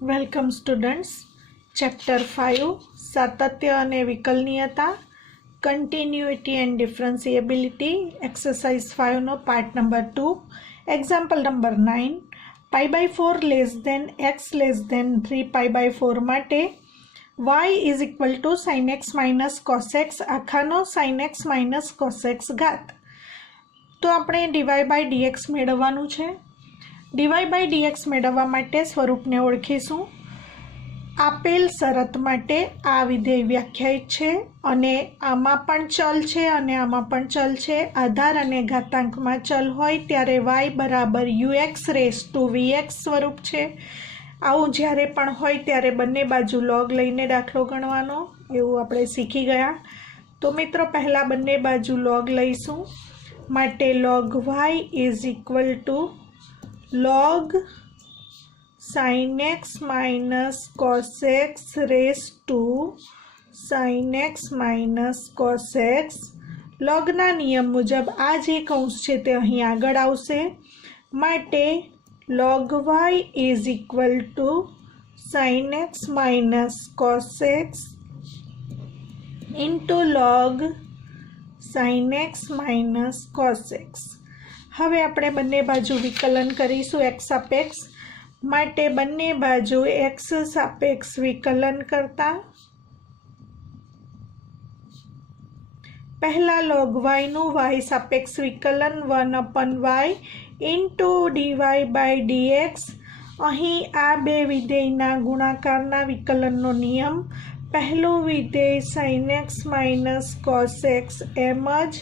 Welcome students. Chapter 5 સાતત્ય અને વિકલનીયતા, કન્ટિન્યુટી એન્ડ ડિફરન્સિએબિલિટી, એક્સરસાઇઝ 5 નો part number 2, example number 9. π/4 less than x less than 3π/4 માટે y is equal to sin x minus cos x આખાનો sin x minus cos x ઘાત. તો આપણે dy/dx મેળવવાનું છે. dy/dx મેળવવા માટે સ્વરૂપને ઓળખીશું. આપેલ શરત માટે આ વિધેય વ્યાખ્યાયિત છે અને આમાં પણ ચલ છે અને આમાં પણ ચલ છે. આધાર અને ઘાતાંકમાં ચલ હોય ત્યારે y બરાબર ux રેઝ ટુ vx સ્વરૂપ છે. આવું જ્યારે પણ હોય ત્યારે બંને બાજુ log લઈને દાખલો ગણવાનો, એવું આપણે શીખી ગયા. તો મિત્રો પહેલાં બંને બાજુ log લઈશું. માટે log y is equal two log sin x minus cos x raised to sin x minus cos x. logના નિયમ મુજબ આ જે કૌંસ છે તે અહીં આગળ આવશે. માટે log y is equal to sin x minus cos x into log sin x minus cos x. હવે આપણે બંને બાજુ વિકલન કરીશું x સાપેક્ષ. માટે બંને બાજુ x સાપેક્ષ વિકલન કરતા પહેલા log y નું y સાપેક્ષ વિકલન 1/y ઇન્ટુ dy/dx. અહીં આ બે વિધેયના ગુણાકારના વિકલનનો નિયમ. પહેલું વિધેય sin x minus cos x એમ જ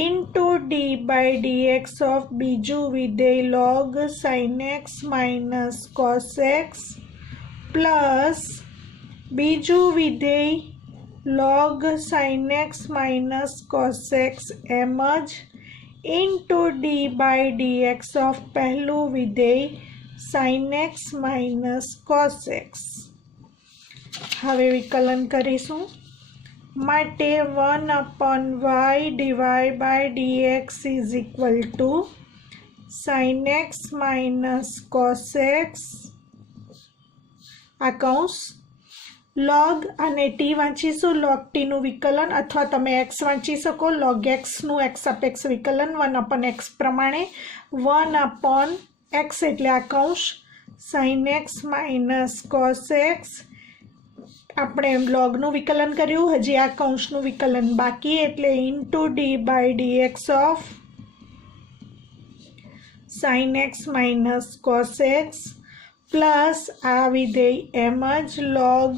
ઇન્ટુ d/dx ઓફ બીજું વિધેય log sin x minus cos x plus બીજું વિધેય log sin x minus cos x એમ જ ઇન્ટુ d/dx ઓફ પહેલું વિધેય sin x minus cos x. હવે વિકલન કરીશું. માટે 1/y dy/dx is equal to sin x minus cos x આ કૌંસ log અને t વાંચીશું. log t નું વિકલન અથવા તમે x વાંચી શકો. log x નું x સાપેક્ષ વિકલન 1/x પ્રમાણે 1/x એટલે આ કૌંસ sin x minus cos x. આપણે logનું વિકલન કર્યું, હજી આ કૌંસનું વિકલન બાકી એટલે into d/dx of sin x minus cos x plus આ વિધેય એમ જ log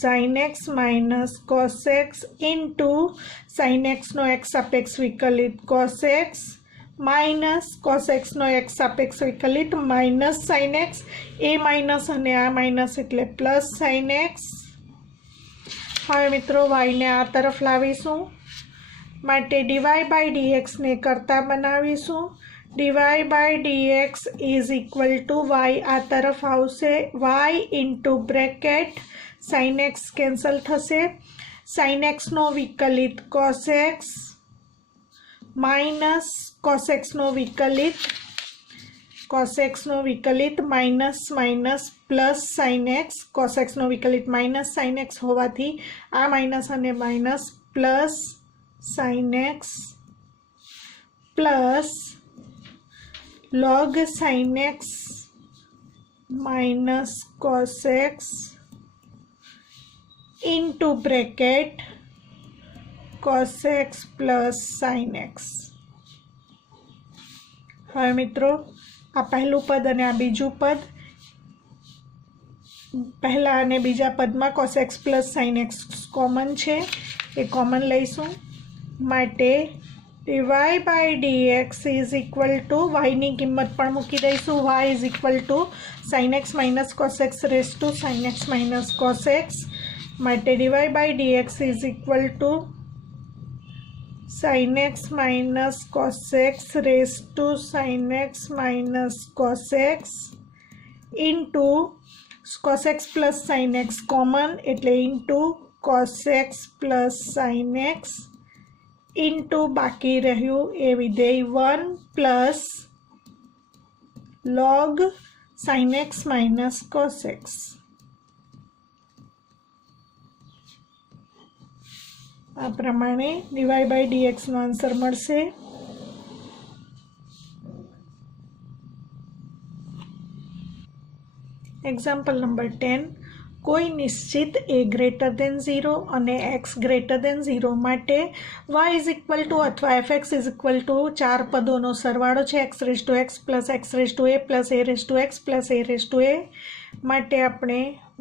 sin x minus cos x into sin x નો x સાપેક્ષ વિકલિત cos x minus cos x નો x સાપેક્ષ વિકલિત માઇનસ sin x. એ માઇનસ અને આ માઇનસ એટલે પ્લસ sin x. હવે મિત્રો y ને આ તરફ લાવીશું. માટે dy/dx ને કરતા બનાવીશું. dy/dx is equal two y આ તરફ આવશે y into bracket sin x cancel થશે. sin x નો વિકલિત cos x minus cos x નો વિકલિત minus minus plus sin x. cos x નો વિકલિત માઇનસ sin x હોવાથી આ માઇનસ અને minus plus sin x plus log sin x minus cos x into bracket cos x plus sin x. હવે મિત્રો આ પહેલું પદ અને આ બીજું પદ, પહેલા અને બીજા પદમાં cos x plus sin x common છે, એ કોમન લઈશું. માટે dy/dx is equal two y ની કિંમત પણ મૂકી દઈશું. y is equal to sin x minus cos x raise to sin x minus cos x. માટે dy/dx is equal to sin x minus cos x raised to sin x minus cos x into cos x plus sin x common એટલે into cos x plus sin x into બાકી રહ્યું એ વિધેય 1 plus log sin x minus cos x. આ પ્રમાણે dy by dx નો answer મળશે. Example number 10. કોઈ નિશ્ચિત a ગ્રેટર દેન 0 અને x ગ્રેટર દેન 0 માટે y ઇઝ ઇક્વલ ટુ અથવા fx ઇઝ ઇક્વલ ટુ 4 પદોનો સરવાળો છે x raise to x plus x raise to a plus a raise to x plus a raise to a. માટે આપણે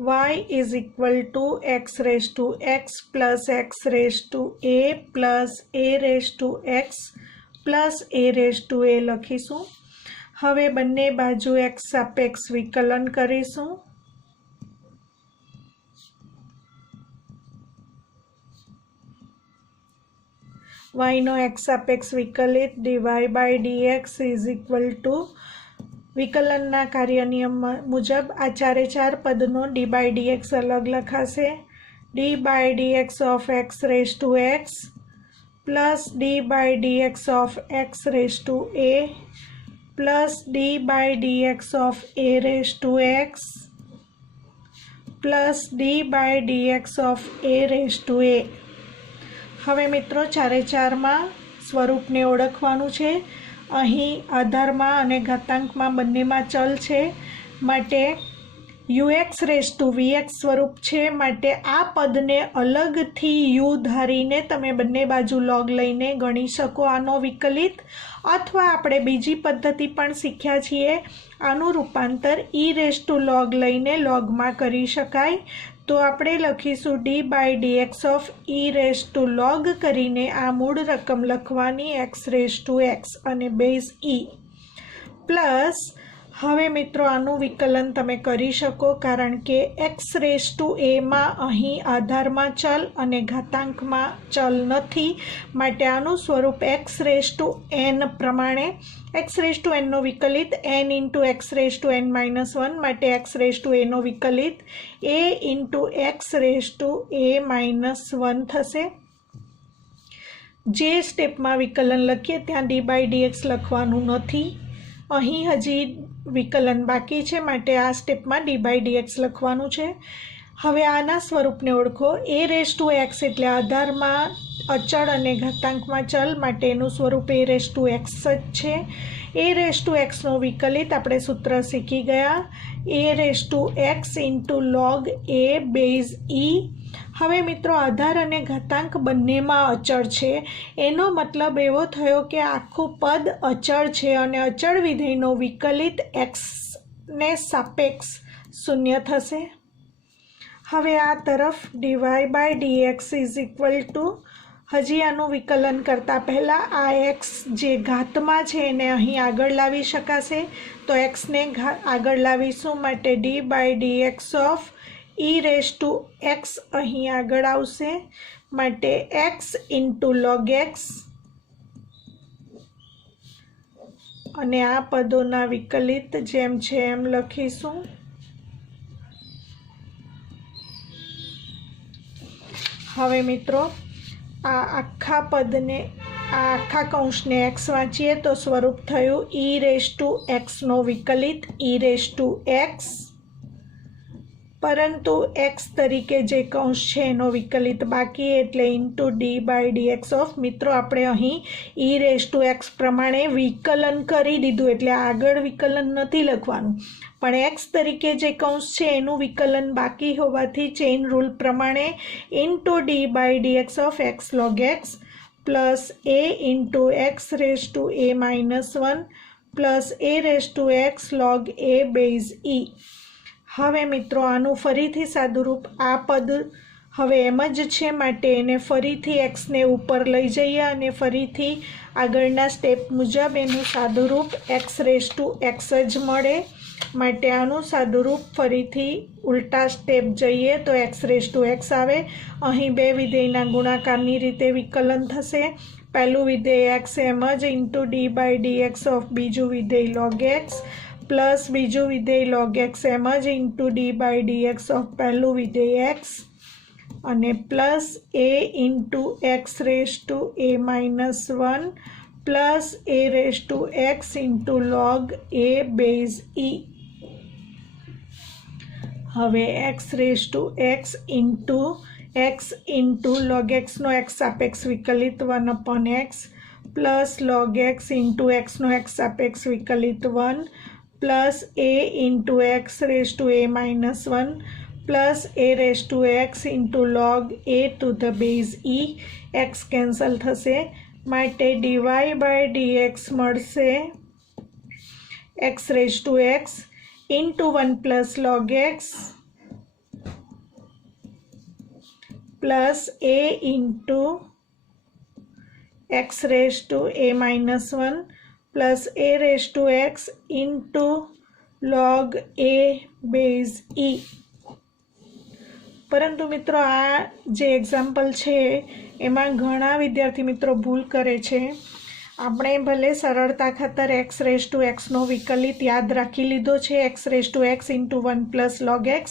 y is equal to x raise to x plus x raise to a plus a raise to x plus a raise to a લખીશું. હવે બંને બાજુ x સાપેક્ષ વિકલન કરીશું. y નો x સાપેક્ષ વિકલિત dy by dx is equal to વિકલનના કાર્ય નિયમ મુજબ આ ચારે ચાર પદનો d બાય dx અલગ લખાશે. d by dx of x raise to x plus d by dx of x raise to a plus d by dx of a raise to x plus d by dx of a raise to a. હવે મિત્રો ચારે ચારમાં સ્વરૂપને ઓળખવાનું છે. અહીં આધારમાં અને ઘાતાંકમાં બંનેમાં ચલ છે માટે ux રેઝ ટુ vx સ્વરૂપ છે. માટે આ પદને અલગથી u ધારીને તમે બંને બાજુ લોગ લઈને ગણી શકો આનો વિકલિત. અથવા આપણે બીજી પદ્ધતિ પણ શીખ્યા છીએ, આનું રૂપાંતર e રેઝ ટુ લોગ લઈને લોગમાં કરી શકાય. તો આપણે લખીશું d by dx of e raise to log કરીને આ મૂળ રકમ લખવાની x રેઝ ટુ x અને બેઝ e પ્લસ. હવે મિત્રો આનું વિકલન તમે કરી શકો કારણ કે x રેઝ ટુ a માં અહીં આધારમાં ચલ અને ઘાતાંકમાં ચલ નથી. માટે આનું સ્વરૂપ x રેઝ ટુ n પ્રમાણે x રેઝ ટુ n નો વિકલિત n into x raise to n minus 1 માટે x રેઝ ટુ a નો વિકલિત a into x raise to a minus 1 થશે. જે સ્ટેપમાં વિકલન લખીએ ત્યાં d બાય dx લખવાનું નથી. અહીં હજી વિકલન બાકી છે માટે આ સ્ટેપમાં d બાય dx લખવાનું છે. હવે આના સ્વરૂપને ઓળખો. a રેઝ ટુ x એટલે આધારમાં અચળ અને ઘાતાંકમાં ચલ માટે એનું સ્વરૂપ a રેઝ ટુ x જ છે. a રેઝ ટુ x નો વિકલિત આપણે સૂત્ર શીખી ગયા a raise to x into log a base e. હવે મિત્રો આધાર અને ઘાતાંક બંનેમાં અચળ છે. એનો મતલબ એવો થયો કે આખું પદ અચળ છે અને અચળ વિધેયનો વિકલિત xને સાપેક્ષ શૂન્ય થશે. હવે આ તરફ dy by dx is equal to હજી આનું વિકલન કરતાં પહેલાં આ x જે ઘાતમાં છે એને અહીં આગળ લાવી શકાશે. તો xને આગળ લાવીશું માટે d by dx of e raise to x અહીં આગળ આવશે. માટે x ઇન્ટુ લોગ x અને આ પદોના વિકલિત જેમ છે એમ લખીશું. હવે મિત્રો આ આખા પદને આ આખા કૌંસને x વાંચીએ તો સ્વરૂપ થયું e રેઝ ટુ x નો વિકલિત e રેઝ ટુ x. પરંતુ x તરીકે જે કૌંસ છે એનો વિકલિત બાકી એટલે into d by dx of. મિત્રો આપણે અહીં e રેઝ ટુ x પ્રમાણે વિકલન કરી દીધું એટલે આગળ વિકલન નથી લખવાનું, પણ x તરીકે જે કૌંસ છે એનું વિકલન બાકી હોવાથી ચેઇન રૂલ પ્રમાણે into d by dx of x log x plus a into x raise to a minus 1 plus a raise to x log a base e. હવે મિત્રો આનું ફરીથી સાદુરૂપ આ પદ હવે એમ જ છે માટે એને ફરીથી xને ઉપર લઈ જઈએ અને ફરીથી આગળના સ્ટેપ મુજબ એનું સાદુરૂપ x રેઝ ટુ x જ મળે. માટે આનું સાદુરૂપ ફરીથી ઉલટા સ્ટેપ જઈએ તો x રેઝ ટુ x આવે. અહીં બે વિધેયના ગુણાકારની રીતે વિકલન થશે. પહેલું વિધેય x એમ જ into d by dx of બીજું વિધેય log x પ્લસ બીજું વિધેય log x એમ જ into d by dx of પહેલું વિધેય x અને plus a into x raise to a minus 1 plus a raise to x into log a base e. હવે x raise to x into log x નો x સાપેક્ષ વિકલિત 1/x plus log x into x નો x સાપેક્ષ વિકલિત 1 plus a into x raise to a minus 1 plus a raise to x into log a to the base e x cancel થશે માટે dy by dx મળશે x raise to x into 1 plus log x plus a into x raise to a minus 1 plus a raise to x into log a base e। परंतु मित्रों आ जे example है एमां घणा विद्यार्थी मित्रों भूल करे छे। આપણે ભલે સરળતા ખાતર x રેઝ ટુ x નો વિકલિત યાદ રાખી લીધો છે x raise to x into 1 plus log x,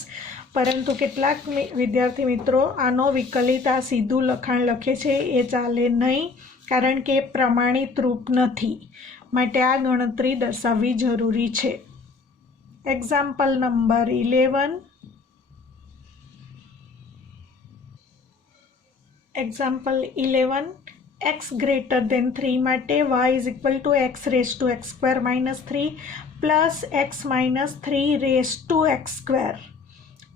પરંતુ કેટલાક વિદ્યાર્થી મિત્રો આનો વિકલિત આ સીધું લખાણ લખે છે એ ચાલે નહીં, કારણ કે પ્રમાણિત રૂપ નથી, માટે આ ગણતરી દર્શાવવી જરૂરી છે। Example number 11 x greater than 3 માટે y is equal to x raised to x square minus 3 plus x minus 3 raised to x square।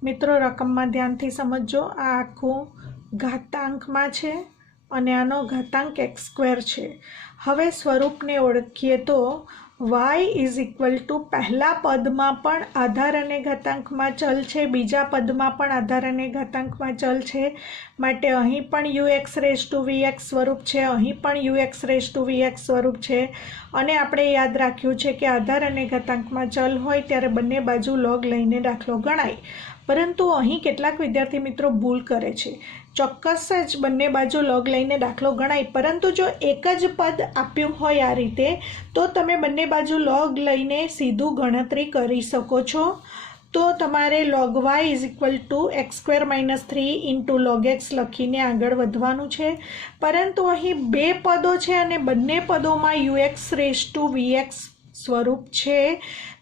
મિત્રો રકમમાં ध्यानથી સમજો, આ આખું ઘાતાંકમાં છે અને આનો ઘાતાંક x સ્ક્વેર છે। હવે સ્વરૂપને ઓળખીએ તો y is equal to પહેલા પદમાં પણ આધાર અને ઘાતાંકમાં ચલ છે, બીજા પદમાં પણ આધાર અને ઘાતાંકમાં ચલ છે, માટે અહીં પણ ux રેઝ ટુ vx સ્વરૂપ છે, અહીં પણ ux રેઝ ટુ vx સ્વરૂપ છે। અને આપણે યાદ રાખ્યું છે કે આધાર અને ઘાતાંકમાં ચલ હોય ત્યારે બંને બાજુ log લઈને દાખલો ગણાય, પરંતુ અહીં કેટલાક વિદ્યાર્થી મિત્રો ભૂલ કરે છે। ચોક્કસ જ બંને બાજુ log લઈને દાખલો ગણાય, પરંતુ જો એક જ પદ આપ્યું હોય આ રીતે તો તમે બંને બાજુ log લઈને સીધું ગણતરી કરી શકો છો। તો તમારે log y is equal to x square minus 3 into log x લખીને આગળ વધવાનું છે, પરંતુ અહીં બે પદો છે અને બંને પદોમાં ux રેઝ ટુ vx સ્વરૂપ છે,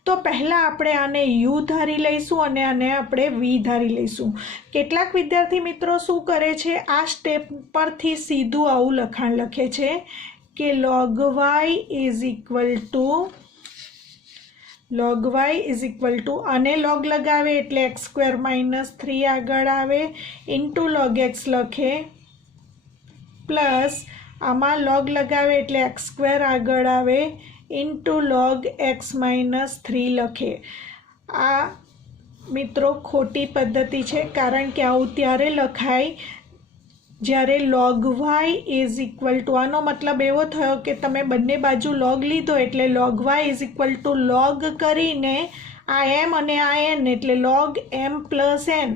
તો પહેલાં આપણે આને u ધારી લઈશું અને આને આપણે v ધારી લઈશું। કેટલાક વિદ્યાર્થી મિત્રો શું કરે છે, આ સ્ટેપ પરથી સીધું આવું લખાણ લખે છે કે log y is equal two અને log લગાવે એટલે x સ્ક્વેર માઇનસ 3 આગળ આવે ઇન્ટુ log x લખે, પ્લસ આમાં log લગાવે એટલે x સ્ક્વેર આગળ આવે ઇન્ટુ log x માઇનસ 3 લખે। આ મિત્રો ખોટી પદ્ધતિ છે, કારણ કે આવું ત્યારે લખાય જ્યારે log y is equal two, આનો મતલબ એવો થયો કે તમે બંને બાજુ log લીધો એટલે log y is equal two log કરીને આ m અને આ n એટલે log m પ્લસ n,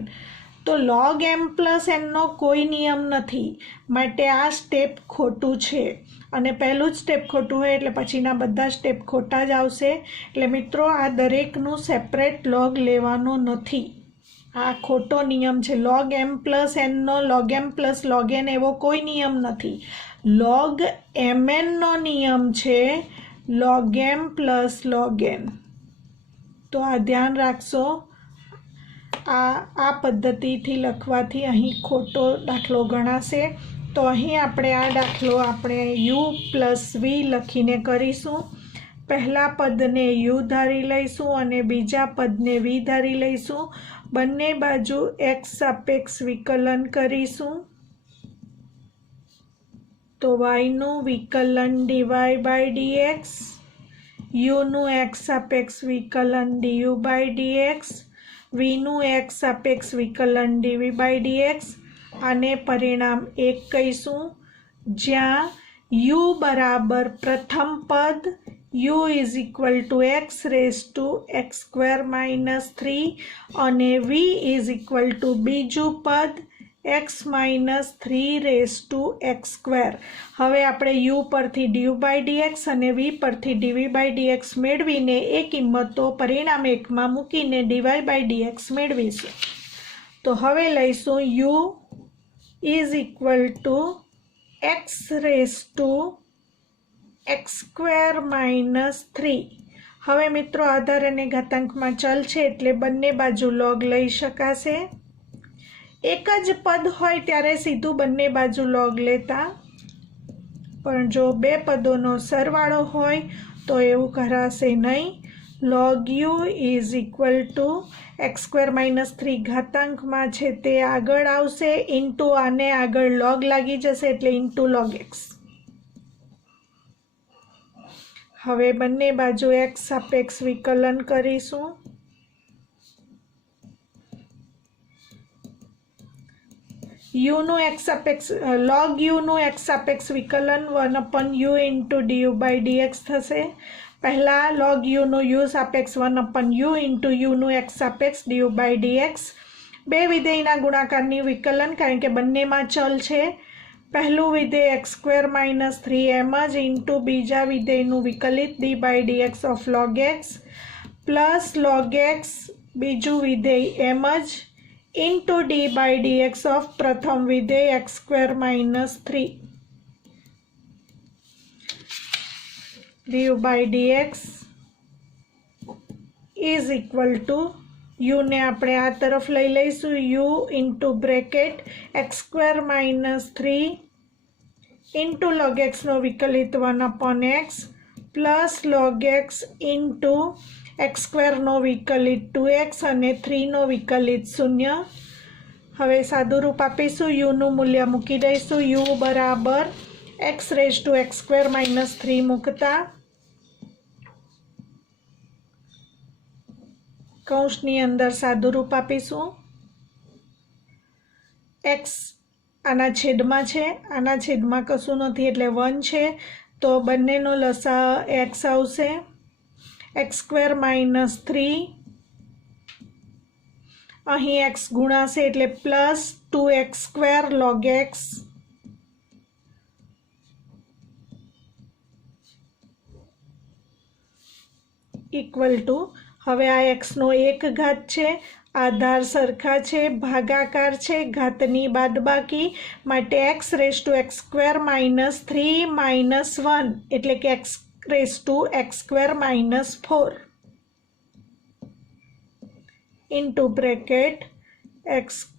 તો log m પ્લસ n નો કોઈ નિયમ નથી, માટે આ સ્ટેપ ખોટું છે અને પહેલું જ સ્ટેપ ખોટું હોય એટલે પછીના બધા સ્ટેપ ખોટા જ આવશે। એટલે મિત્રો આ દરેકનું સેપરેટ log લેવાનો નથી, આ ખોટો નિયમ છે। log m પ્લસ nનો log m plus log n એવો કોઈ નિયમ નથી, log mn નો નિયમ છે log m plus log n। તો આ ધ્યાન રાખશો, આ પદ્ધતિથી લખવાથી અહીં ખોટો દાખલો ગણાશે। તો અહીં આપણે આ દાખલો આપણે u પ્લસ v લખીને કરીશું। પહેલા પદને u ધારી લઈશું અને બીજા પદને v ધારી લઈશું, બંને બાજુ x સાપેક્ષ વિકલન કરીશું, તો yનું વિકલન dy બાય dx, uનું x સાપેક્ષ વિકલન du બાય dx, vનું x સાપેક્ષ વિકલન dv બાય dx, આને પરિણામ 1 કહીશું, જ્યાં u બરાબર પ્રથમ પદ u is equal to x raise to x square minus 3 અને v ઇઝ ઇક્વલ ટુ બીજું પદ x minus 3 raise to x square. હવે આપણે u પરથી du બાય dx અને v પરથી dv બાય dx મેળવીને એ કિંમતો પરિણામ 1માં મૂકીને dy બાય dx મેળવીશું। તો હવે લઈશું u is equal to x raised to x square minus 3 હવે મિત્રો આધાર અને ઘાતાંકમાં ચલ છે એટલે બંને બાજુ log લઈ શકાશે. એક જ પદ હોય ત્યારે સીધું બંને બાજુ log લેતા, પણ જો બે પદોનો સરવાળો હોય તો એવું કરાશે નહીં. log u is equal two x² - 3 ઘાતાંકમાં છે તે આગળ આવશે, ઇન્ટુ આને આગળ log લાગી જશે એટલે ઇન્ટુ log x. હવે બંને બાજુ x સાપેક્ષ વિકલન કરીશું. log u નું x સાપેક્ષ વિકલન 1/u ઇન્ટુ du/dx થશે. પહેલા log u નું u સાપેક્ષ 1/u ઇન્ટુ u નું x સાપેક્ષ du/dx. બે વિધેયના ગુણાકારની વિકલન, કારણ કે બંનેમાં ચલ છે. પહેલું વિધેય x² - 3 એમ જ ઇન્ટુ બીજા વિધેયનું વિકલિત d/dx of log x plus log x બીજું વિધેય એમ જ ઇન્ટુ d/dx ઓફ પ્રથમ વિધેય x² - 3 du/dx is equal two u ને આપણે આ તરફ લઈ લઈશું, u into bracket x² - 3 into log x નો વિકલિત 1/x plus log x into x² નો વિકલિત 2x અને 3 નો વિકલિત 0. હવે સાદું રૂપ આપીશું, u નું મૂલ્ય મૂકી દઈશું, u બરાબર x² - 3 મૂકતા કૌંસની અંદર સાદું રૂપ આપીશું. x આના છેદમાં છે, આના છેદમાં કશું નથી એટલે 1 છે, તો બંનેનો લસા x આવશે. x² - 3 અહીં x ગુણાશે એટલે plus 2x² log x equal to, હવે આ x નો એક ઘાત છે, આધાર સરખા છે, ભાગાકાર છે, ઘાતની બાદબાકી માટે x² - 3 - 1 એટલે કે x² - 4 into bracket x²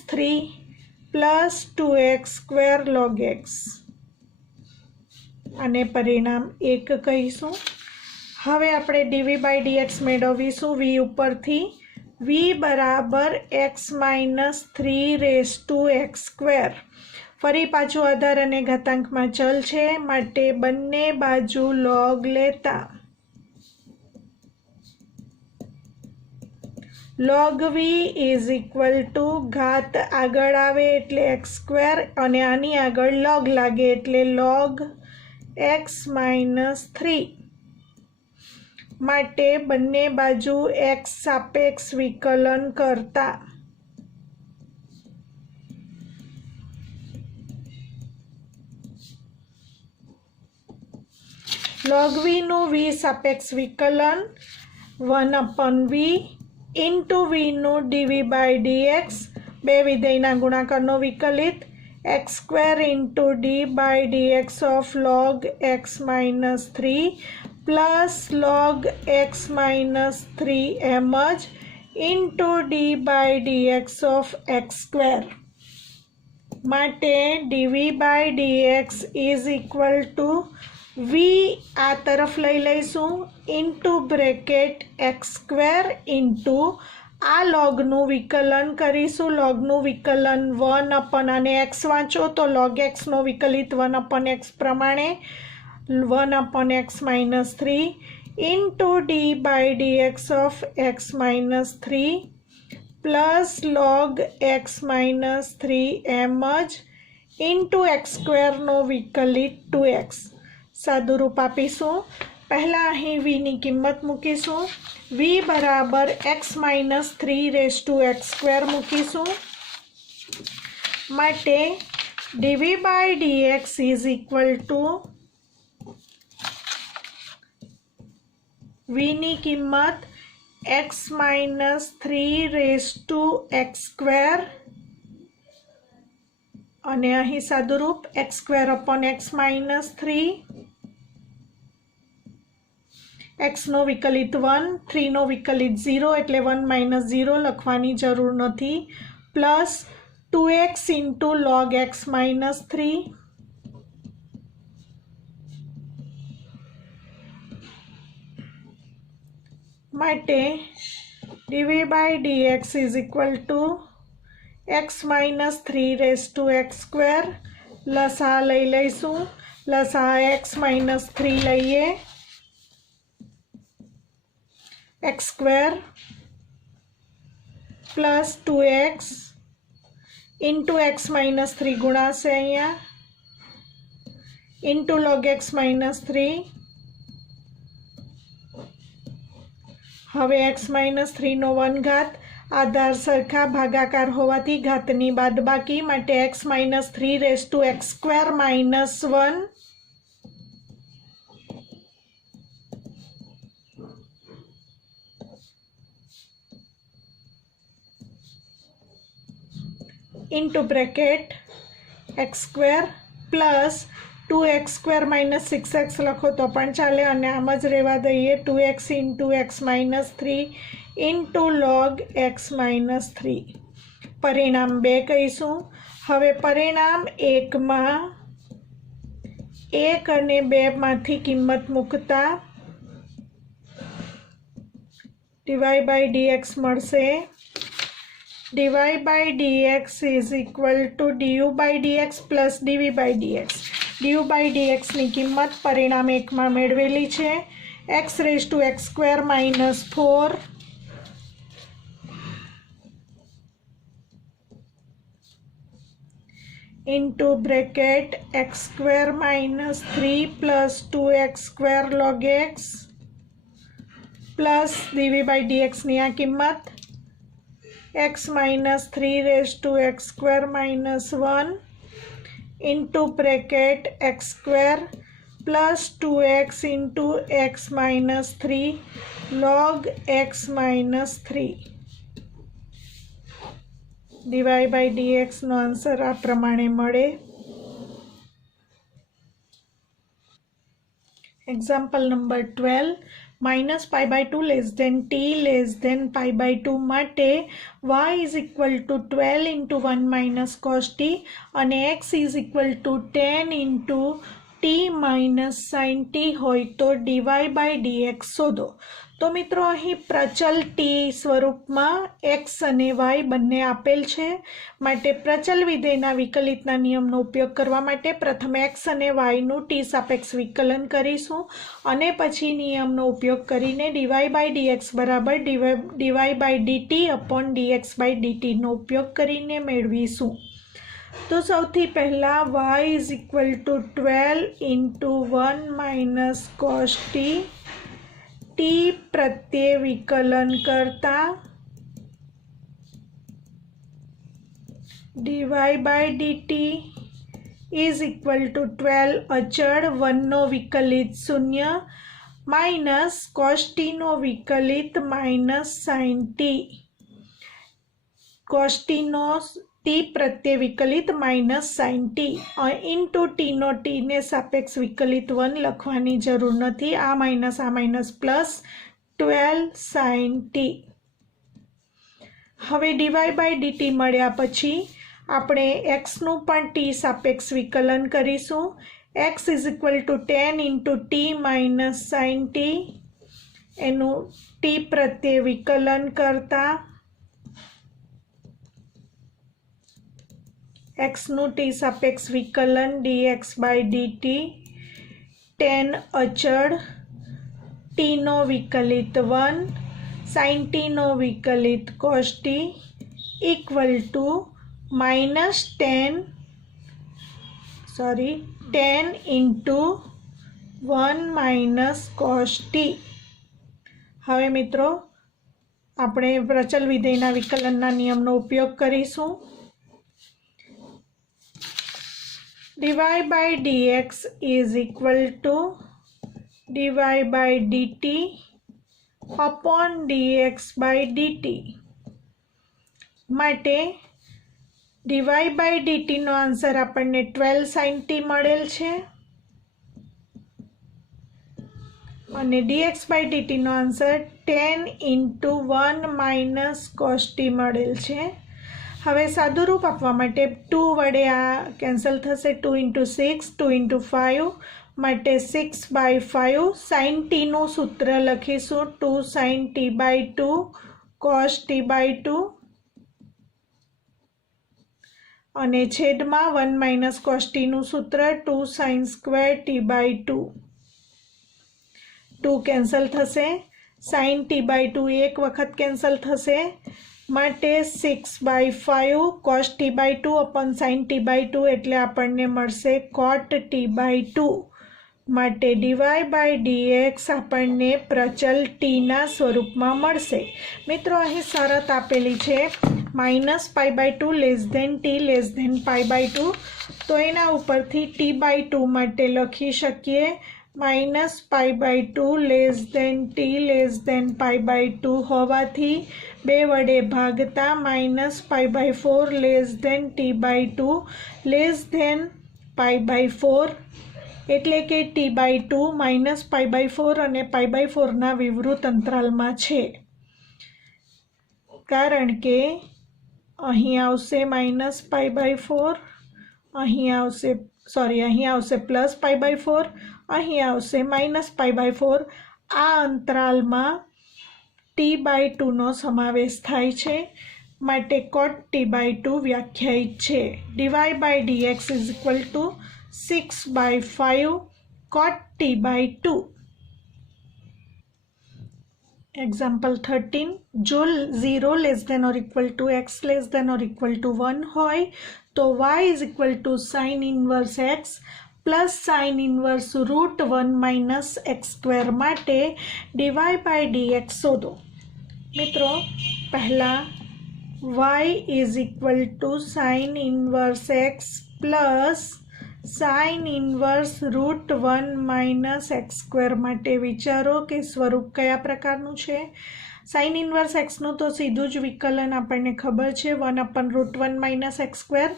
- 3 plus 2x² log x. આને પરિણામ 1 કહીશું. હવે આપણે dv/dx મેળવીશું v ઉપરથી. v બરાબર x - 3x². ફરી પાછું આધાર અને ઘાતાંકમાં ચલ છે માટે બંને બાજુ log લેતા log v is equal two ઘાત આગળ આવે એટલે x² અને આની આગળ log લાગે એટલે log x - 3 માટે બંને બાજુ x સાપેક્ષ વિકલન કરતા log v નું v સાપેક્ષ વિકલન 1/v ઇન્ટુ v નું dv/dx, બે વિધેયના ગુણાકારનો વિકલિત x² into d/dx of log x - 3 plus log x - 3 એમ જ ઇન્ટુ d/dx ઓફ x² માટે dv/dx is equal two v આ તરફ લઈ લઈશું ઇન્ટુ બ્રેકેટ x² ઇન્ટુ આ લોગનું વિકલન કરીશું. લોગનું વિકલન 1/ આને x વાંચો તો log x નો વિકલિત 1/x પ્રમાણે 1/x - 3 into d/dx of x - 3 plus log x - 3 એમ જ ઇન્ટુ x² નો વિકલિત 2x. સાદું રૂપ આપીશું. પહેલાં અહીં v ની કિંમત મૂકીશું. v બરાબર x - 3x² મૂકીશું. માટે dv/dx is equal two v ની કિંમત x - 3x² અને અહીં સાદુરૂપ x² / x - 3 x નો વિકલિત 1, 3 નો વિકલિત 0 એટલે 1 માઇનસ 0 લખવાની જરૂર નથી, plus 2x into log x minus 3 માટે dv by dx is equal to x minus 3 raise to x square, લસા લઈ લઈશું, લસા x માઇનસ 3 લઈએ, x square plus 2x into x minus 3 गुणा से अहिया इंटू लॉग एक्स माइनस 3। हवे एक्स माइनस 3 नो 1 घात आधार सरखा भागाकार होवाथी घातनी बादबाकी माटे x minus 3 raise to x square minus 1 into bracket x square plus 2x square minus 6x लखो तो पण चाले अने आम ज रहेवा दईए 2x into x minus 3 into log x minus 3। परिणाम 2 कहीशुं। हवे परिणाम 1 में 1 अने 2 मांथी किंमत मूकता dy बाय dx मळशे। dy by dx is equal to du by dx plus dv by dx। du by dx ની કિંમત પરિણામ 1 માં મેળવેલી છે x raised to x square minus 4 into bracket x square minus 3 plus 2x square log x plus dv by dx ની આ કિંમત x minus 3 raised to x square minus 1 into bracket x square plus 2x into x minus 3 log x minus 3। dy by dx નો answer આ પ્રમાણે મળે। Example number 12 minus pi by 2 less than t less than pi by 2 माटे y is equal to 12 into 1 minus cos t and x is equal to 10 into t minus sin t होय तो dy by dx शोधो। तो मित्रों अहीं प्रचल t स्वरूप में x अने y बंने apple छे माटे प्रचल विधेयना विकलितना नियमनो उपयोग करवा माटे प्रथम x अने y नु t सापेक्ष विकलन करीशुं अने पछी नियमनो उपयोग करीने dy by dx बराबर dy by dt upon dx by dt नो उपयोग करीने मेळवीशुं। तो सौथी पहला y is equal to 12 into 1 minus cos t t प्रत्ये विकलन करता dy by dt is equal to 12 अचल 1 नो विकलित 0 माइनस cos t नो विकलित minus sin t cos t नो t प्रत्ये विकलित minus sin t into t नो t ने सापेक्ष विकलित 1 लखवानी जरूर नथी आ माइनस प्लस 12 sin t। हवे dy by dt मळ्या पछी आपणे x नु पण t सापेक्ष विकलन करीशुं। x is equal to 10 into t minus sin t एनु t प्रत्ये विकलन करता x नु t सापेक्ष विकलन dx by dt 10 अचल t नो विकलित 1 sin t नो विकलित cos t equal to minus 10 into 1 minus cos t। हवे मित्रों आपणे प्रचल विधेयना विकलनना नियमनो उपयोग करीशुं। dy by dx is equal to dy by dt upon dx by dt माटे dy by dt नो आंसर आपने 12 sin t मळेल छे અને dx બાય ડીટીનો આન્સર 10 × 1 માઇનસ cos t મળેલ છે. હવે સાદું રૂપ આપવા માટે 2 વડે આ કેન્સલ થશે. 2 × 6 2 × 5 માટે 6/5. sin t નું સૂત્ર લખીશું 2 sin t by 2 cos t by 2 અને છેદમાં 1 માઇનસ cos t નું સૂત્ર 2 sin square t by 2. 2 cancel થશે. sin t બાય 2 એક વખત કેન્સલ થશે માટે 6/5 cos t by 2 upon sin t by 2 એટલે આપણને મળશે cot t બાય 2. માટે dy બાય dx આપણને પ્રચલ t ના સ્વરૂપમાં મળશે. મિત્રો અહીં શરત આપેલી છે -π/2 t π/2. તો એના ઉપરથી t બાય 2 માટે લખી શકીએ -π/2 t π/2 હોવાથી 2 વડે ભાગતા -π/4 t બાય 2 π/4 એટલે કે t બાય 2 -π/4 અને π/4 ના વિવૃત અંતરાલમાં છે. કારણ કે અહીં આવશે -π/4, અહીં આવશે +π/4, અહીં આવશે -π/4. આ અંતરાલમાં t બાય 2નો સમાવેશ થાય છે માટે cot t બાય 2 વ્યાખ્યાયિત છે. dy by dx = 6/5 cot t by 2. Example 13. જો 0 < x < 1 હોય તો y = sin inverse x plus sin inverse √1 - x² માટે dy by dx શોધો. મિત્રો પહેલા y = sin inverse x plus sin inverse √1 - x² માટે વિચારો કે સ્વરૂપ કયા પ્રકારનું છે. sin inverse x નું તો સીધું જ વિકલન આપણને ખબર છે 1/√1 - x².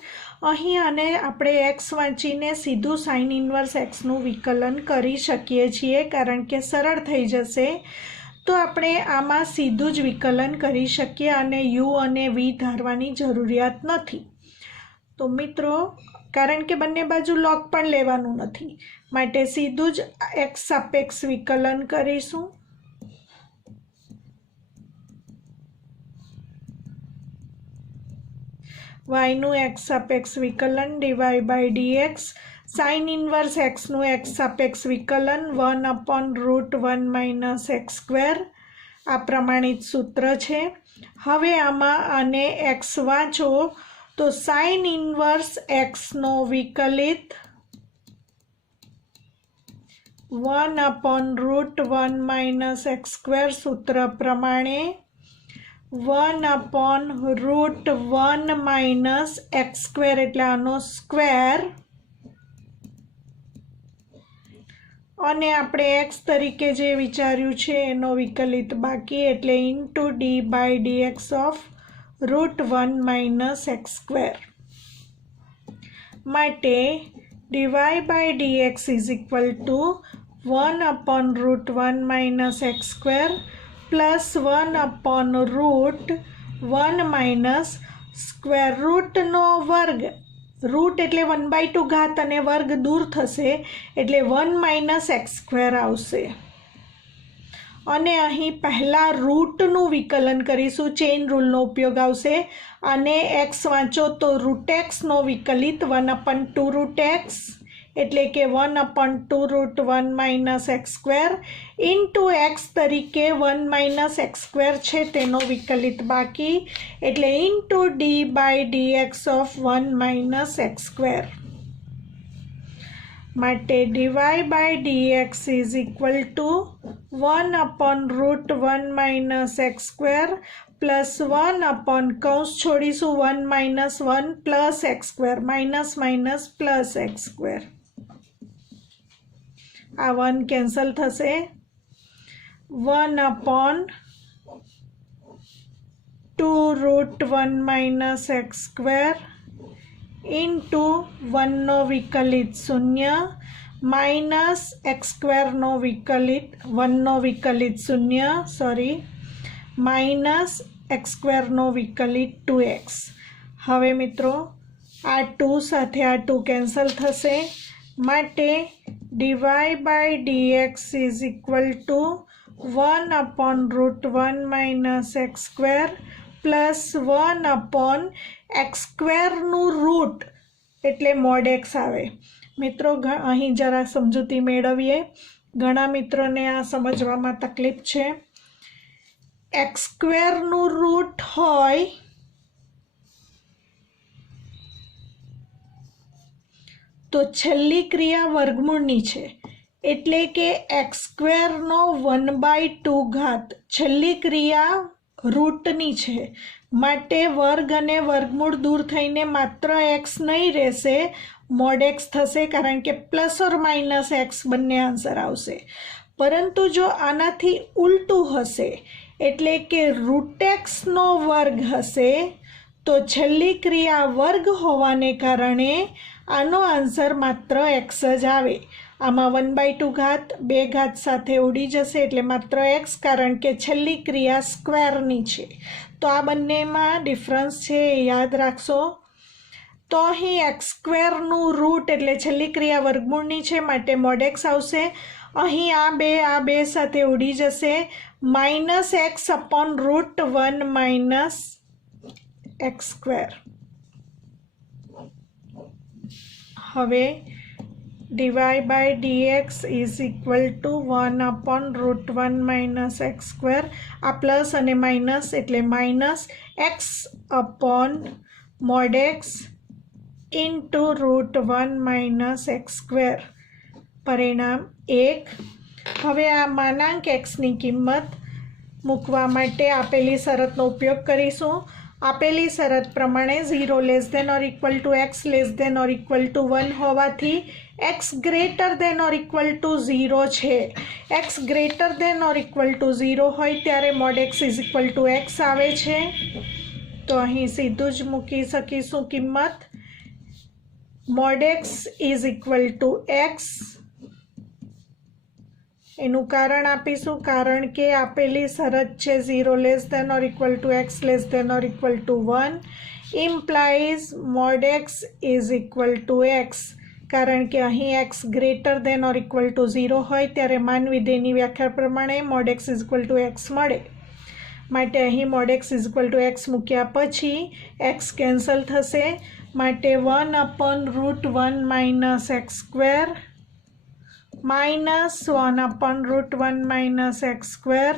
અહીં અને આપણે x વાંચીને સીધું sin inverse x નું વિકલન કરી શકીએ છીએ કારણ કે સરળ થઈ જશે. તો આપણે આમાં સીધું જ વિકલન કરી શકીએ અને u અને v ધારવાની જરૂરિયાત નથી. તો મિત્રો કારણ કે બંને બાજુ log પણ લેવાનું નથી માટે સીધું જ x સાપેક્ષ વિકલન કરીશું. y નું x સાપેક્ષ વિકલન dy by dx, sin inverse x નું x સાપેક્ષ વિકલન 1/√1 - x². આ પ્રમાણિત સૂત્ર છે. હવે આમાં આને x વાંચો તો sin inverse x નો વિકલિત 1/√1 - x² સૂત્ર પ્રમાણે 1/√1 - x² એટલે આનો સ્ક્વેર અને આપણે x તરીકે જે વિચાર્યું છે એનો વિકલિત બાકી એટલે * d by dx of √1 - x². માટે dy by dx = 1/√1 - x² plus 1/√1 square રૂટનો વર્ગ. રૂટ એટલે 1/2 ઘાત અને વર્ગ દૂર થશે એટલે 1 - x² આવશે. અને અહીં પહેલાં રૂટનું વિકલન કરીશું, ચેઇન રૂલનો ઉપયોગ આવશે. અને x વાંચો તો √x નો વિકલિત 1/2√x એટલે કે 1/2√1 - x² ઇન્ટુ x તરીકે 1 - x² છે તેનો વિકલિત બાકી એટલે * d by dx of 1 - x². માટે dy by dx = 1/√1 - x² plus 1 કૌંસ છોડીશું 1 - 1 plus x², - plus x². આ 1 કેન્સલ થશે. 1/2√1 - x² ઇન્ટુ 1નો વિકલિત 0 માઇનસ એક્સ સ્ક્વેરનો વિકલિત 1નો વિકલિત 0 માઇનસ એક્સ સ્ક્વેરનો વિકલિત 2x. હવે મિત્રો આ 2 સાથે આ 2 કેન્સલ થશે, માટે dy/dx is equal to 1/√1 minus x square plus 1/x સ્ક્વેરનું રૂટ એટલે મોડ એક્સ આવે. મિત્રો અહીં જરા સમજૂતી મેળવીએ. ઘણા મિત્રોને આ સમજવામાં તકલીફ છે. એક્સ સ્ક્વેરનું રૂટ હોય તો છેલ્લી ક્રિયા વર્ગમૂળની છે, એટલે કે એક્સ સ્ક્વેરનો 1/2 ઘાત છેલ્લી ક્રિયા રૂટની છે, માટે વર્ગ અને વર્ગમૂળ દૂર થઈને માત્ર એક્સ નહીં રહેશે, મોડ એક્સ થશે, કારણ કે પ્લસ ઓર માઇનસ એક્સ બંને આન્સર આવશે. પરંતુ જો આનાથી ઉલટું હશે, એટલે કે રૂટ એક્સનો વર્ગ હશે, તો છેલ્લી ક્રિયા વર્ગ હોવાને કારણે આનો આન્સર માત્ર એક્સ જ આવે. આમાં 1/2 ઘાત 2 ઘાત સાથે ઉડી જશે, એટલે માત્ર એક્સ, કારણ કે છેલ્લી ક્રિયા સ્ક્વેરની છે. તો આ બંનેમાં ડિફરન્સ છે એ યાદ રાખશો. તો અહીં એક્સ સ્ક્વેરનું રૂટ એટલે છેલ્લી ક્રિયા વર્ગમૂળની છે, માટે મોડ એક્સ આવશે. અહીં આ બે સાથે ઉડી જશે, minus x upon √1 minus x square. હવે dy/dx is equal to 1/√1 minus x square. આ પ્લસ અને માઇનસ એટલે minus x upon mode x into √1 minus x square. પરિણામ 1. હવે આ માનાંક એક્સની કિંમત મૂકવા માટે આપેલી શરતનો ઉપયોગ કરીશું. આપેલી શરત પ્રમાણે 0 less than or equal to x less than or equal to 1 હોવાથી x greater than or equal to 0 છે. X greater than or equal to 0 હોય ત્યારે mod x is equal to x આવે છે. તો અહીં સીધું જ મૂકી શકીશું કિંમત. Mod x is equal to x. એનું કારણ આપીશું, કારણ કે આપેલી શરત છે 0 less than or equal to x less than or equal to 1 implies mod x is equal to x, કારણ કે અહીં x greater than or equal to 0 હોય ત્યારે માન વિધેયની વ્યાખ્યા પ્રમાણે mod x is equal to x મળે. માટે અહીં mod x is equal to x મૂક્યા પછી એક્સ કેન્સલ થશે, માટે 1/√1 minus x square minus 1/√1 minus x square.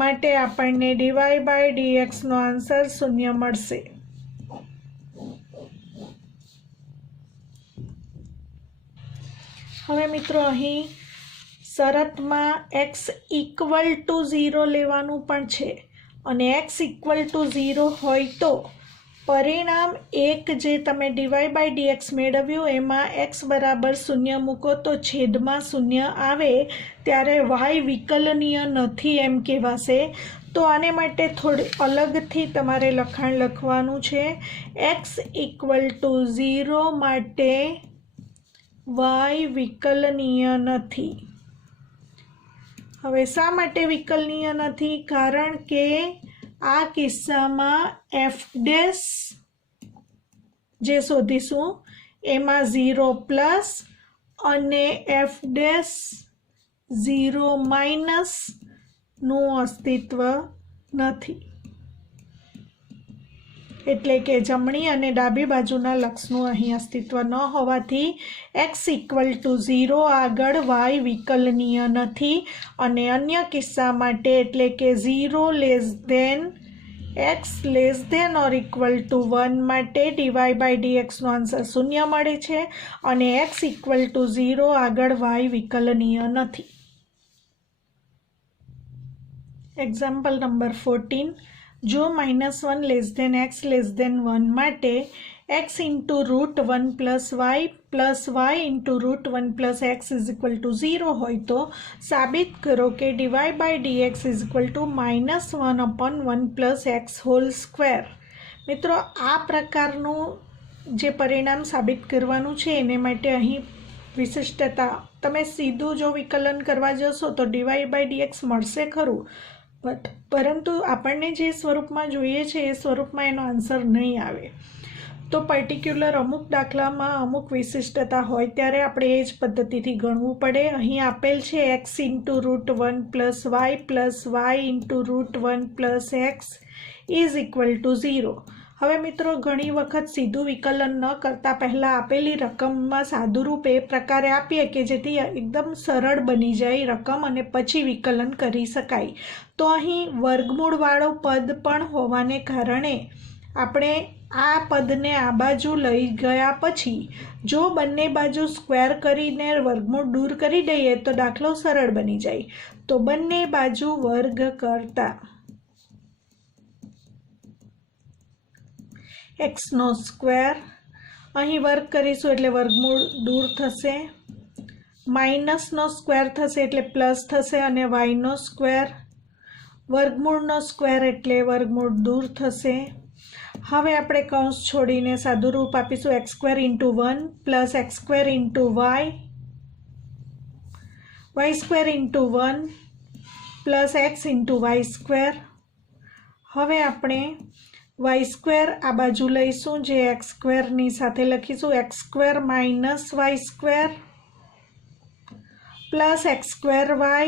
માટે આપણને dy/dxનો આન્સર 0 મળશે. હવે મિત્રો અહીં શરતમાં એક્સ ઇક્વલ ટુ 0 લેવાનું પણ છે, અને એક્સ ઇક્વલ ટુ 0 હોય તો પરિણામ 1 જે તમે dy/dx મેળવ્યું એમાં એક્સ બરાબર 0 મૂકો તો છેદમાં 0 આવે ત્યારે y વિકલનીય નથી એમ કહેવાશે. તો આને માટે થોડી અલગથી તમારે લખાણ લખવાનું છે. એક્સ ઇક્વલ ટુ 0 માટે y વિકલનીય નથી. હવે શા માટે વિકલનીય નથી? કારણ કે આ કિસ્સામાં એફ ડેશ જે શોધીશું એમાં 0 પ્લસ અને એફ ડેશ 0 માઇનસનું અસ્તિત્વ નથી. એટલે કે જમણી અને ડાબી બાજુના લક્ષનું અહીં અસ્તિત્વ ન હોવાથી એક્સ ઇક્વલ ટુ 0 આગળ y વિકલનીય નથી. અને અન્ય કિસ્સા માટે એટલે કે 0 less than x less than or equal to 1 માટે dy/dxનો આન્સર 0 મળે છે, અને એક્સ ઇક્વલ ટુ 0 આગળ y વિકલનીય નથી. Example number 14. જો -1 less than x less than 1 માટે x into √1 plus y into √1 plus x is equal to 0 હોય તો સાબિત કરો કે dy/dx is equal to -1/1 plus x whole square. મિત્રો આ પ્રકારનું જે પરિણામ સાબિત કરવાનું છે એને માટે અહીં વિશિષ્ટતા તમે સીધું જો વિકલન કરવા જશો તો dy/dx મળશે ખરું, પરંતુ આપણને જે સ્વરૂપમાં જોઈએ છે એ સ્વરૂપમાં એનો આન્સર નહીં આવે. તો પર્ટિક્યુલર અમુક દાખલામાં અમુક વિશિષ્ટતા હોય ત્યારે આપણે એ જ પદ્ધતિથી ગણવું પડે. અહીં આપેલ છે x √1 + y + y √1 + x = 0. હવે મિત્રો ઘણી વખત સીધું વિકલન ન કરતાં પહેલાં આપેલી રકમમાં સાદુરૂપ એ પ્રકારે આપીએ કે જેથી એકદમ સરળ બની જાય રકમ અને પછી વિકલન કરી શકાય. તો અહીં વર્ગમૂળવાળો પદ પણ હોવાને કારણે આપણે આ પદને આ બાજુ લઈ ગયા પછી જો બંને બાજુ સ્ક્વેર કરીને વર્ગમૂળ દૂર કરી દઈએ તો દાખલો સરળ બની જાય. તો બંને બાજુ વર્ગ કરતા x નો સ્ક્વેર, અહીં વર્ગ કરીશું એટલે વર્ગમૂળ દૂર થશે, માઇનસનો સ્ક્વેર થશે એટલે પ્લસ થશે અને y નો સ્ક્વેર, વર્ગમૂળનો સ્ક્વેર એટલે વર્ગમૂળ દૂર થશે. હવે આપણે કૌંસ છોડીને સાદું રૂપ આપીશું x² × 1 + x² × y, y² × 1 + x × y². હવે આપણે y² આ બાજુ લઈશું જે x² ની સાથે લખીશું x² - y² + x²y,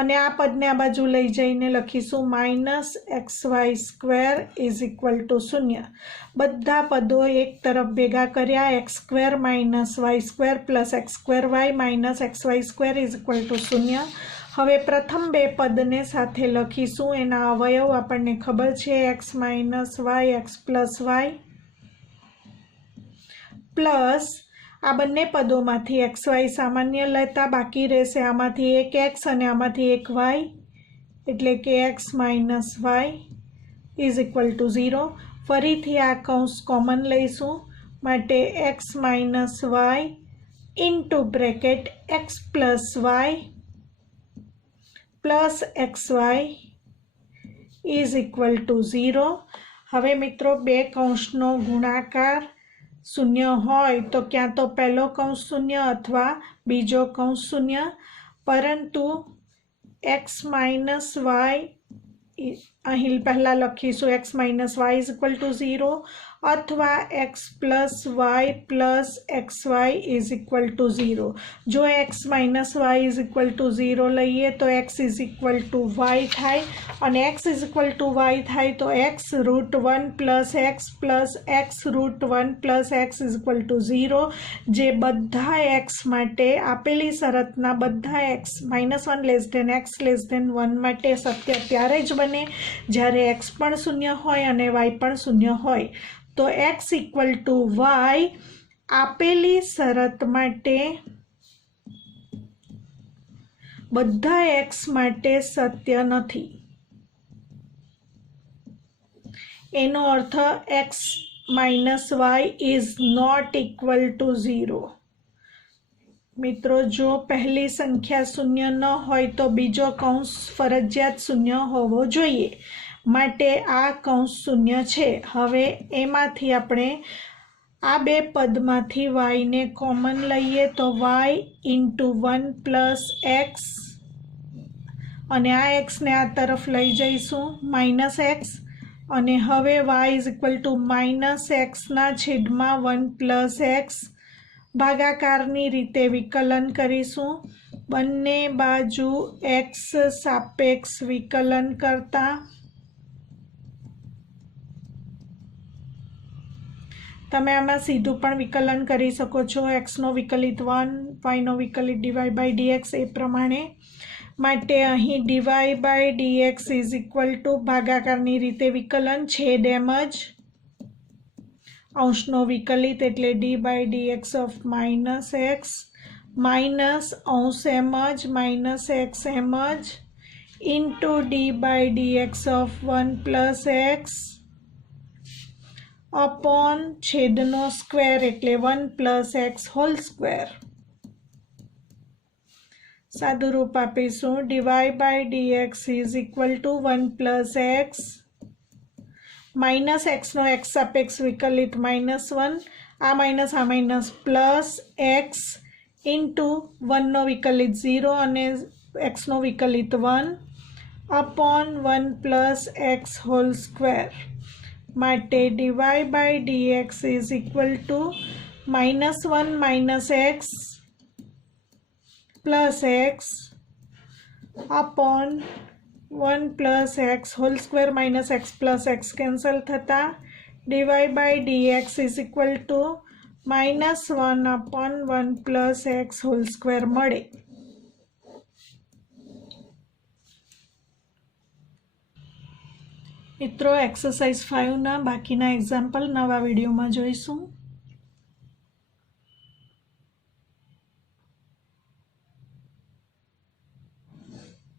અને આ પદને આ બાજુ લઈ જઈને લખીશું -xy² = 0. બધા પદો એક તરફ ભેગા કર્યા x² - y² + x²y - xy² = 0. હવે પ્રથમ બે પદને સાથે લખીશું, એના અવયવ આપણને ખબર છે x - y x + y plus આ બંને પદોમાંથી xy સામાન્ય લેતા બાકી રહેશે આમાંથી એક x અને આમાંથી એક y, એટલે કે x - y = 0. ફરીથી આ કૌંસ કોમન લઈશું માટે x - y (x + y + xy) = 0. હવે મિત્રો બે કૌંસનો ગુણાકાર શૂન્ય હોય તો ક્યાં તો પહેલો કૌંસ શૂન્ય અથવા બીજો કૌંસ શૂન્ય, પરંતુ x - y અહીં પહેલાં લખીશું x - y = 0 અથવા x + y + xy = 0. જો x - y = 0 લઈએ તો x = y થાય અને x = y થાય તો x √1 + x + x √1 + x = 0, જે બધા x માટે આપેલી શરતના બધા x -1 x 1 માટે સત્ય ત્યારે જ બને જ્યારે x પણ શૂન્ય હોય અને y પણ શૂન્ય હોય. તો x = y આપેલી શરત માટે બધા x માટે સત્ય નથી. એનો અર્થ x - y ≠ 0. મિત્રો જો પહેલી સંખ્યા શૂન્ય ન હોય તો બીજો કૌંસ ફરજિયાત શૂન્ય હોવો જોઈએ, માટે આ કૌંસ શૂન્ય છે. હવે એમાંથી આપણે આ બે પદમાંથી y ને કોમન લઈએ તો y × 1 + x, અને આ x ને આ તરફ લઈ જઈશું -x, અને હવે y = -x/1 + x ભાગાકારની રીતે વિકલન કરીશું. બંને બાજુ x સાપેક્ષ વિકલન કરતા તમે આમાં સીધું પણ વિકલન કરી શકો છો, x નો વિકલિત 1, y નો વિકલિત dy/dx એ પ્રમાણે. માટે અહીં dy/dx = ભાગાકારની રીતે વિકલન છેદ એમ જ, અંશનો વિકલિત એટલે d/dx of -x માઇનસ અંશ એમ જ -x એમ જ d/dx of 1 + x upon છેદનો square એટલે 1 + x હોલ સ્ક્વેર. સાદું રૂપ આપીશું dy/dx = 1 + x -x નો x સાપેક્ષ વિકલિત -1 आ माइनस प्लस एक्स इंटू 1 નો વિકલિત 0 અને x નો વિકલિત 1 upon 1 plus X whole square माटे dy by dx is equal to -1 minus X plus X upon 1 plus X whole square minus X plus X cancel थता dy by dx is equal to -1 upon 1 plus X whole square मळे। मित्रों exercise 5 ना बाकीना example नवा video में जोईशुं।